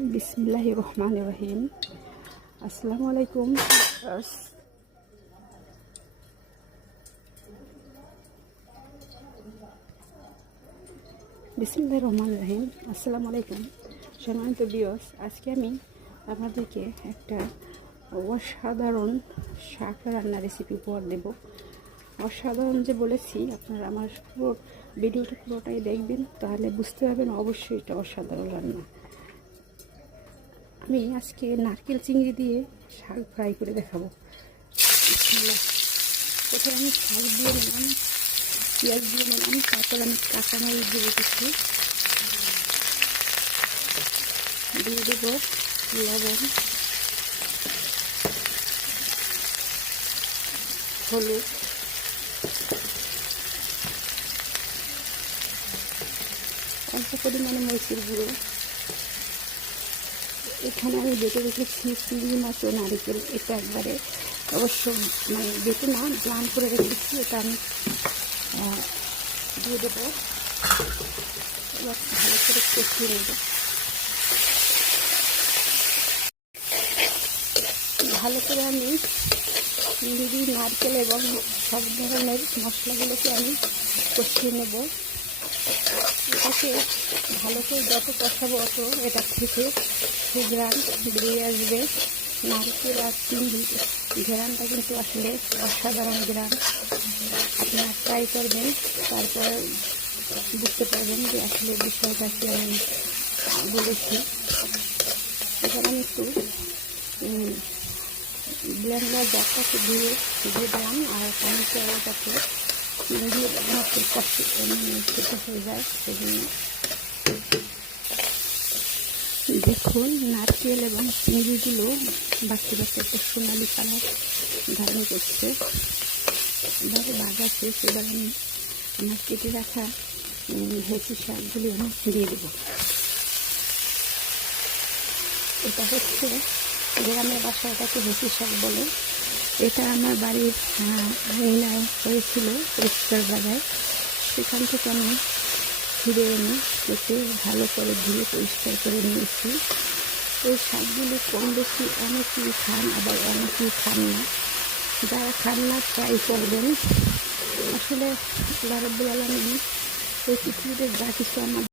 বিসমিল্লাহির রহমানির রহিম। আসসালামু আলাইকুম। বিসমিল্লাহির রহমানির রহিম। আসসালামু আলাইকুম সম্মানিত ভিউয়ার্স, আজকে আমি আপনাদেরকে একটা অসাধারণ শাক রান্নার রেসিপি উপহার দেব। অসাধারণ যে বলেছি, আপনারা আমার পুরো ভিডিওটা পুরোটাই দেখবেন, তাহলে বুঝতে পারবেন অবশ্যই এটা অসাধারণ রান্না। আমি আজকে নারকেল চিংড়ি দিয়ে শাক ফ্রাই করে দেখাবো। প্রথমে আমি শাক দিয়ে নিলাম, পেঁয়াজ দিয়ে নিলাম, তারপর আমি কাঁচামরিচ দিয়ে রেখেছি, দিয়ে দেবো লবণ, হলুদ, অল্প পরিমাণে মরিচের গুঁড়ো। এখানে আমি বেটে রেখেছি চিংড়ি মাছ ও নারিকেল। এটা একবারে অবশ্য বেটে না, ব্লান করে রেখেছি। এটা আমি দিয়ে দেবো, এবার ভালো করে কষিয়ে নেব। ভালো করে আমি চিংড়ি, নারকেল এবং সব ধরনের মশলাগুলোকে আমি কষিয়ে নেব। এটাকে ভালো করে যত কষাবো অত এটা থেকে সুঘ্রাণ বেরিয়ে আসবে। নারকেল আর চিংড়ি ঘ্রাণটা কিন্তু আসলে অসাধারণ ঘ্রাণ। আপনারা ট্রাই করবেন, তারপর বুঝতে পারবেন যে আসলে বিষয়টা কি আমি বলেছি। এখানে আমি একটু ব্লেন্ডার জারটাকে দিয়ে দিলাম, আর পানিটা ওটাকে চিংড়ি একটু খেতে হয়ে যায়। সেজন্য দেখুন, নারকেল এবং চিংড়িগুলো বাচ্চা একটা সোনালি কালার ধারণ করছে। এভাবে ভাজা শেষ। এবার আমি আমার কেটে রাখা হেঁচি শাকগুলি আমি দিয়ে দেবো। এটা হচ্ছে গ্রামের বাসা, এটাকে হেঁচি শাক বলে। এটা আমার বাড়ির আঙিনায় হয়েছিল পরিষ্কার জায়গায়। সেখান থেকে আমি ফিরে এনে কেটে ভালো করে ধুয়ে পরিষ্কার করে নিয়েছি। এই শাকগুলো কম বেশি অনেকেই খান, আবার অনেকেই খান না। যারা খান না ট্রাই করবেন। আসলে আল্লাহ রাব্বুল আলামিন এই পৃথিবীতে যা কিছু আমার